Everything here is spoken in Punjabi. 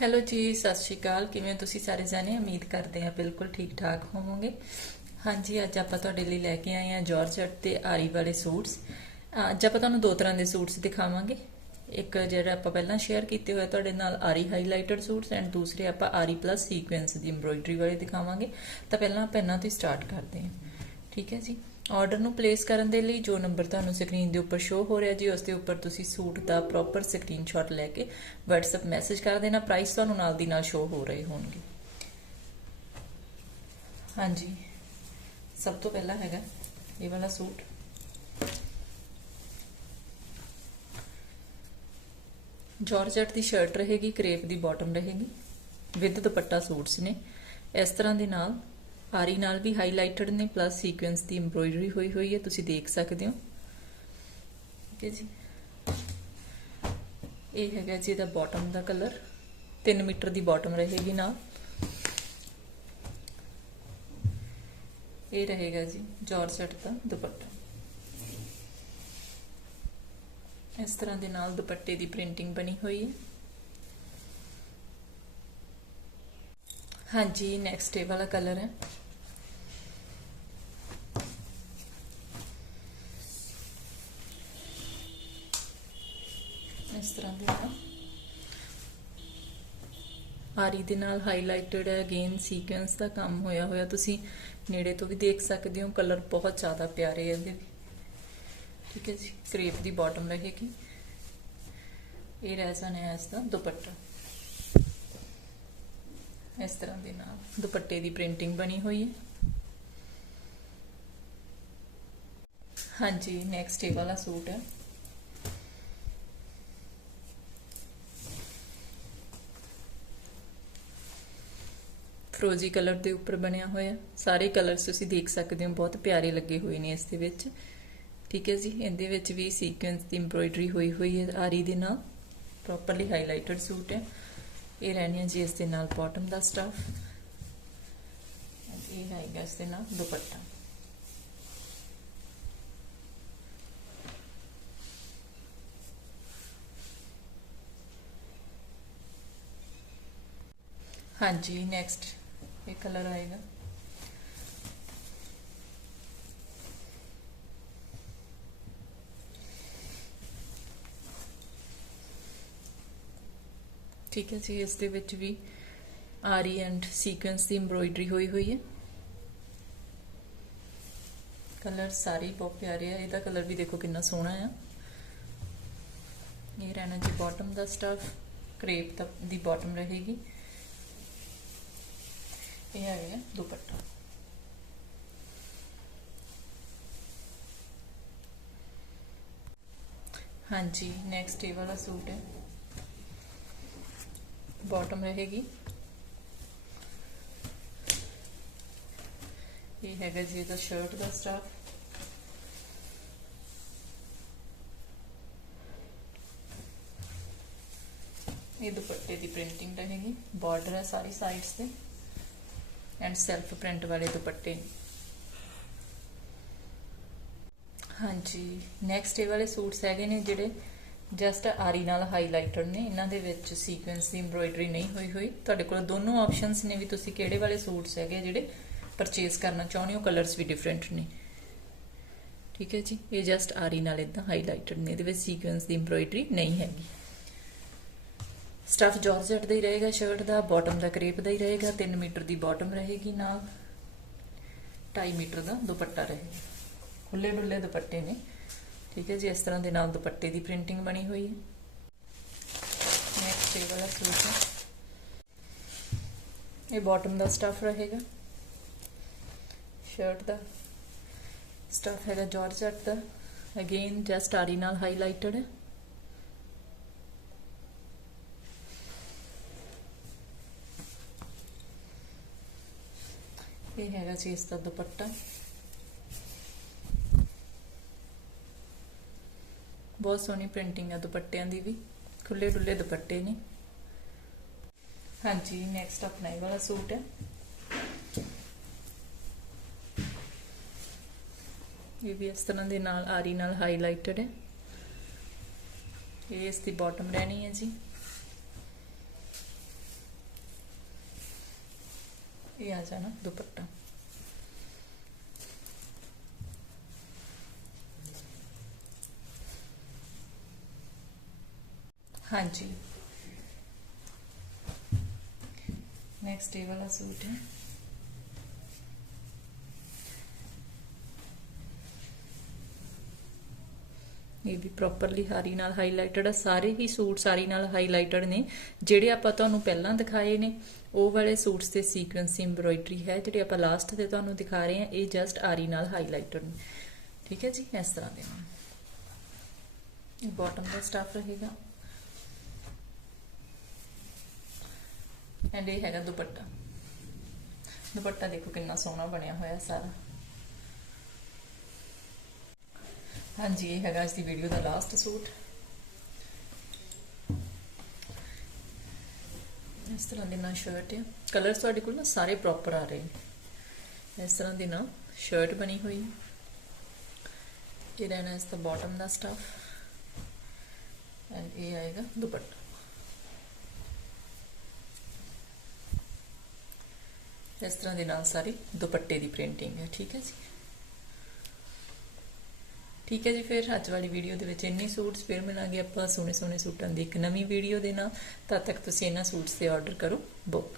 ਹੈਲੋ ਜੀ, ਸਤਿ ਸ਼੍ਰੀ ਅਕਾਲ। ਕਿਵੇਂ ਤੁਸੀਂ ਸਾਰੇ ਜਾਣੇ? ਉਮੀਦ ਕਰਦੇ ਹਾਂ ਬਿਲਕੁਲ ਠੀਕ ਠਾਕ ਹੋਵੋਗੇ। ਹਾਂਜੀ, ਅੱਜ ਆਪਾਂ ਤੁਹਾਡੇ ਲਈ ਲੈ ਕੇ ਆਏ ਹਾਂ ਜਾਰਜਟ ਤੇ ਆਰੀ ਵਾਲੇ ਸੂਟਸ। ਅੱਜ ਆਪਾਂ ਤੁਹਾਨੂੰ ਦੋ ਤਰ੍ਹਾਂ ਦੇ ਸੂਟਸ ਦਿਖਾਵਾਂਗੇ। ਇੱਕ ਜਿਹੜਾ ਆਪਾਂ ਪਹਿਲਾਂ ਸ਼ੇਅਰ ਕੀਤੇ ਹੋਏ ਤੁਹਾਡੇ ਨਾਲ ਆਰੀ ਹਾਈਲਾਈਟਡ ਸੂਟਸ ਐਂਡ ਦੂਸਰੇ ਆਪਾਂ ਆਰੀ ਪਲੱਸ ਸੀਕੁਐਂਸ ਦੀ ਐਮਬ੍ਰੋਇਡਰੀ ਵਾਲੇ ਦਿਖਾਵਾਂਗੇ। ਤਾਂ ਪਹਿਲਾਂ ਆਪਾਂ ਇਹਨਾਂ ਤੋਂ ਸਟਾਰਟ ਕਰਦੇ ਹਾਂ। ਠੀਕ ਹੈ ਜੀ? ਆਰਡਰ ਨੂੰ ਪਲੇਸ ਕਰਨ ਦੇ ਲਈ ਜੋ ਨੰਬਰ ਤੁਹਾਨੂੰ ਸਕਰੀਨ ਦੇ ਉੱਪਰ ਸ਼ੋ ਹੋ ਰਿਹਾ ਜੀ, ਉਸ ਦੇ ਉੱਪਰ ਤੁਸੀਂ ਸੂਟ ਦਾ ਪ੍ਰੋਪਰ ਸਕਰੀਨਸ਼ਾਟ ਲੈ ਕੇ WhatsApp ਮੈਸੇਜ ਕਰ ਦੇਣਾ ਪ੍ਰਾਈਸ ਤੁਹਾਨੂੰ ਨਾਲ ਦੀ ਨਾਲ ਸ਼ੋ ਹੋ ਰਹੇ ਹੋਣਗੇ। ਹਾਂਜੀ। ਸਭ ਤੋਂ ਪਹਿਲਾਂ ਹੈਗਾ ਇਹ ਵਾਲਾ ਸੂਟ ਜਾਰਜਟ ਦੀ ਸ਼ਰਟ ਰਹੇਗੀ ਕ੍ਰੇਪ ਦੀ ਬਾਟਮ ਰਹੇਗੀ ਵਿਦ ਦੁਪੱਟਾ ਸੂਟਸ ਨੇ। ਇਸ ਤਰ੍ਹਾਂ ਦੇ ਨਾਲ ਆਰੀ ਨਾਲ ਵੀ ਹਾਈਲਾਈਟਡ ਨੇ ਪਲੱਸ ਸੀਕੁਐਂਸ ਦੀ ਐਮਬ੍ਰੋਇਡਰੀ ਹੋਈ ਹੋਈ ਹੈ, ਤੁਸੀਂ ਦੇਖ ਸਕਦੇ ਹੋ। ਠੀਕ ਹੈ ਜੀ। ਇਹ ਹੈਗਾ ਜੀ ਇਹਦਾ ਬਾਟਮ ਦਾ ਕਲਰ 3 ਮੀਟਰ ਦੀ ਬਾਟਮ ਰਹੇਗੀ ਨਾਲ। ਇਹ ਰਹੇਗਾ ਜੀ ਜਾਰਜਟ ਦਾ ਦੁਪੱਟਾ। ਇਸ ਤਰ੍ਹਾਂ ਦੇ ਨਾਲ ਦੁਪੱਟੇ ਦੀ ਪ੍ਰਿੰਟਿੰਗ ਬਣੀ ਹੋਈ ਹੈ। ਹਾਂਜੀ ਨੈਕਸਟ ਇਹ ਵਾਲਾ ਕਲਰ ਹੈ। ਇਸ ਤਰ੍ਹਾਂ ਦੇ ਨਾਲ ਆਰੀ ਦੇ ਨਾਲ ਹਾਈਲਾਈਟਡ ਹੈ ਅਗੇਨ ਸੀਕੁਐਂਸ ਦਾ ਕੰਮ ਹੋਇਆ ਹੋਇਆ। ਤੁਸੀਂ ਨੇੜੇ ਤੋਂ ਵੀ ਦੇਖ ਸਕਦੇ ਹੋ ਕਲਰ ਬਹੁਤ ਜ਼ਿਆਦਾ ਪਿਆਰੇ ਹੈ ਇਹਦੇ। ਵੀ ਠੀਕ ਹੈ ਜੀ ਕ੍ਰੇਪ ਦੀ ਬਾਟਮ ਰਹੇਗੀ। ਇਹ ਰਹਿ ਜਾਣਾ ਹੈ ਇਸ ਦਾ ਦੁਪੱਟਾ। ਇਸ ਤਰ੍ਹਾਂ ਦੇ ਨਾਲ ਦੁਪੱਟੇ ਦੀ ਪ੍ਰਿੰਟਿੰਗ ਬਣੀ ਹੋਈ ਹੈ। ਹਾਂਜੀ ਨੈਕਸਟ ਇਹ ਵਾਲਾ ਸੂਟ ਹੈ। ਫਰੋਜ਼ੀ ਕਲਰ ਦੇ ਉੱਪਰ ਬਣਿਆ ਹੋਇਆ। ਸਾਰੇ ਕਲਰਸ ਤੁਸੀਂ ਦੇਖ ਸਕਦੇ ਹੋ, ਬਹੁਤ ਪਿਆਰੇ ਲੱਗੇ ਹੋਏ ਨੇ ਇਸ ਦੇ ਵਿੱਚ। ਠੀਕ ਹੈ ਜੀ, ਇਹਦੇ ਵਿੱਚ ਵੀ ਸੀਕੁਐਂਸ ਦੀ ਐਮਬ੍ਰੋਇਡਰੀ ਹੋਈ ਹੋਈ ਹੈ ਆਰੀ ਦੇ ਨਾਲ। ਪ੍ਰੋਪਰਲੀ ਹਾਈਲਾਈਟਡ ਸੂਟ ਹੈ। ਇਹ ਰਹਿਣੀ ਹੈ ਜੀ ਇਸ ਦੇ ਨਾਲ ਬਾਟਮ ਦਾ ਸਟਫ ਇਹ ਹੈਗਾ ਇਸ ਦੇ ਨਾਲ ਦੁਪੱਟਾ। ਹਾਂਜੀ ਨੈਕਸਟ ਇਹ ਕਲਰ ਆਏਗਾ। ਠੀਕ ਹੈ ਜੀ, ਇਸ ਦੇ ਵਿੱਚ ਵੀ ਆਰੀ ਐਂਡ ਸੀਕੁਐਂਸ ਦੀ ਐਮਬ੍ਰੋਇਡਰੀ ਹੋਈ ਹੋਈ ਹੈ। ਕਲਰ ਸਾਰੇ ਬਹੁਤ ਪਿਆਰੇ ਆ, ਇਹਦਾ ਕਲਰ ਵੀ ਦੇਖੋ ਕਿੰਨਾ ਸੋਹਣਾ ਆ। ਇਹ ਰਹਿਣਾ ਜੀ ਬਾਟਮ ਦਾ ਸਟਫ ਕ੍ਰੇਪ ਦੀ ਬਾਟਮ ਰਹੇਗੀ। ਇਹ ਆ ਦੁਪੱਟਾ। ਹਾਂਜੀ ਨੈਕਸਟ ਇਹ ਵਾਲਾ ਸੂਟ ਹੈ। ਬਾਟਮ ਰਹੇਗੀ। ਇਹ ਹੈਗਾ ਜੀ ਇਹਦਾ ਸ਼ਰਟ ਦਾ ਸਟਾਫ ਇਹ ਦੁਪੱਟੇ ਦੀ ਪ੍ਰਿੰਟਿੰਗ ਰਹੇਗੀ। ਬਾਰਡਰ ਹੈ ਸਾਰੀ ਸਾਈਡਸ ਤੇ। ਐਂਡ ਸੈਲਫ ਪ੍ਰਿੰਟ ਵਾਲੇ ਦੁਪੱਟੇ ਹਾਂਜੀ ਨੈਕਸਟ ਇਹ ਵਾਲੇ ਸੂਟਸ ਹੈਗੇ ਨੇ ਜਿਹੜੇ ਜਸਟ ਆਰੀ ਨਾਲ ਹਾਈਲਾਈਟਡ ਨੇ ਇਹਨਾਂ ਦੇ ਵਿੱਚ ਸੀਕੁਐਂਸ ਦੀ ਐਮਬ੍ਰੋਇਡਰੀ ਨਹੀਂ ਹੋਈ ਹੋਈ ਤੁਹਾਡੇ ਕੋਲ ਦੋਨੋਂ ਆਪਸ਼ਨਸ ਨੇ ਵੀ ਤੁਸੀਂ ਕਿਹੜੇ ਵਾਲੇ ਸੂਟਸ ਹੈਗੇ ਜਿਹੜੇ ਪਰਚੇਸ ਕਰਨਾ ਚਾਹੁੰਦੇ ਹੋ ਕਲਰਸ ਵੀ ਡਿਫਰੈਂਟ ਨੇ ਠੀਕ ਹੈ ਜੀ ਇਹ ਜਸਟ ਆਰੀ ਨਾਲ ਇਦਾਂ ਹਾਈਲਾਈਟਡ ਨੇ ਇਹਦੇ ਵਿੱਚ ਸੀਕੁਐਂਸ ਦੀ ਐਮਬ੍ਰੋਇਡਰੀ ਨਹੀਂ ਹੈਗੀ ਸਟਫ ਜਾਰਜਟ ਦਾ ਹੀ ਰਹੇਗਾ ਸ਼ਰਟ ਦਾ ਬਾਟਮ ਦਾ ਕ੍ਰੇਪ ਦਾ ਹੀ ਰਹੇਗਾ 3 ਮੀਟਰ ਦੀ ਬਾਟਮ ਰਹੇਗੀ ਨਾਲ। 2.5 ਮੀਟਰ ਦਾ ਦੁਪੱਟਾ ਰਹੇਗਾ। ਖੁੱਲੇ ਡੁੱਲੇ ਦੁਪੱਟੇ ਨੇ। ਠੀਕ ਹੈ ਜੀ, ਇਸ ਤਰ੍ਹਾਂ ਦੇ ਨਾਲ ਦੁਪੱਟੇ ਦੀ ਪ੍ਰਿੰਟਿੰਗ ਬਣੀ ਹੋਈ ਹੈ। ਨੈਕਸਟ ਇਹ ਵਾਲਾ ਸੂਟ ਹੈ। ਇਹ ਬਾਟਮ ਦਾ ਸਟਫ ਰਹੇਗਾ। ਸ਼ਰਟ ਦਾ ਸਟਫ ਹੈਗਾ ਜਾਰਜਟ ਦਾ। ਅਗੇਨ ਜਸਟ ਆਰੀ ਨਾਲ ਹਾਈਲਾਈਟਡ ਹੈ। ਇਹ ਹੈਗਾ ਜੀ ਇਸ ਦਾ ਦੁਪੱਟਾ। ਬਹੁਤ ਸੋਹਣੀ ਪ੍ਰਿੰਟਿੰਗ ਆ ਦੁਪੱਟਿਆਂ ਦੀ ਵੀ। ਖੁੱਲੇ ਡੁੱਲੇ ਦੁਪੱਟੇ ਨੇ। ਹਾਂਜੀ ਨੈਕਸਟ ਆਪਣਾ ਇਹ ਵਾਲਾ ਸੂਟ ਹੈ। ਇਹ ਵੀ ਇਸ ਤਰ੍ਹਾਂ ਦੇ ਨਾਲ, ਆਰੀ ਨਾਲ ਹਾਈਲਾਈਟਡ ਹੈ। ਇਹ ਇਸ ਦੀ ਬਾਟਮ ਰਹਿਣੀ ਹੈ ਜੀ। ਇਹ ਆ ਜਾਣਾ ਦੁਪੱਟਾ ਹਾਂਜੀ ਨੈਕਸਟ ਇਹ ਵਾਲਾ ਸੂਟ ਹੈ ਇਹ ਵੀ ਪ੍ਰੋਪਰਲੀ ਹਾਰੀ ਨਾਲ ਹਾਈਲਾਈਟਡ ਆ। ਸਾਰੇ ਹੀ ਸੂਟ ਸਾਰੀ ਨਾਲ ਹਾਈਲਾਈਟਡ ਨੇ। ਜਿਹੜੇ ਆਪਾਂ ਤੁਹਾਨੂੰ ਪਹਿਲਾਂ ਦਿਖਾਏ ਨੇ, ਉਹ ਵਾਲੇ ਸੂਟਸ ਤੇ ਸੀਕੁਐਂਸ ਐਮਬ੍ਰੋਇਡਰੀ ਹੈ। ਜਿਹੜੇ ਆਪਾਂ ਲਾਸਟ ਤੇ ਤੁਹਾਨੂੰ ਦਿਖਾ ਰਹੇ ਹਾਂ, ਇਹ ਜਸਟ ਆਰੀ ਨਾਲ ਹਾਈਲਾਈਟਡ ਨੇ। ਠੀਕ ਹੈ ਜੀ? ਇਸ ਤਰ੍ਹਾਂ ਦੇ ਨਾਲ ਬਾਟਮ ਦਾ ਸਟਾਫ ਰਹੇਗਾ। ਐਂਡ ਇਹ ਹੈਗਾ ਦੁਪੱਟਾ। ਦੁਪੱਟਾ ਦੇਖੋ ਕਿੰਨਾ ਸੋਹਣਾ ਬਣਿਆ ਹੋਇਆ ਸਾਰਾ। ਹਾਂਜੀ, ਇਹ ਹੈਗਾ ਇਸ ਦੀ ਵੀਡੀਓ ਦਾ ਲਾਸਟ ਸੂਟ। ਇਸ ਤਰ੍ਹਾਂ ਦੇ ਨਾਲ ਸ਼ਰਟ ਹੈ ਕਲਰਸ ਤੁਹਾਡੇ ਕੋਲ ਨਾ ਸਾਰੇ ਪ੍ਰੋਪਰ ਆ ਰਹੇ ਨੇ। ਇਸ ਤਰ੍ਹਾਂ ਦੇ ਨਾਲ ਸ਼ਰਟ ਬਣੀ ਹੋਈ ਹੈ ਇਹ ਰਹਿਣਾ ਇਸ ਦਾ ਬਾਟਮ ਦਾ ਸਟਫ ਐਂਡ ਇਹ ਆਏਗਾ ਦੁਪੱਟਾ। ਇਸ ਤਰ੍ਹਾਂ ਦੇ ਨਾਲ ਸਾਰੀ ਦੁਪੱਟੇ ਦੀ ਪ੍ਰਿੰਟਿੰਗ ਹੈ ਠੀਕ ਹੈ ਜੀ? ਠੀਕ ਹੈ ਜੀ, ਫਿਰ ਅੱਜ ਵਾਲੀ ਵੀਡੀਓ ਦੇ ਵਿੱਚ ਇੰਨੇ ਸੂਟਸ ਫਿਰ ਮਿਲਾਂਗੇ ਆਪਾਂ ਸੋਹਣੇ ਸੋਹਣੇ ਸੂਟਾਂ ਦੀ ਇੱਕ ਨਵੀਂ ਵੀਡੀਓ ਦੇ ਨਾਲ। ਤਦ ਤੱਕ ਤੁਸੀਂ ਇਹਨਾਂ ਸੂਟਸ ਤੇ ਆਰਡਰ ਕਰੋ ਬੁੱਕ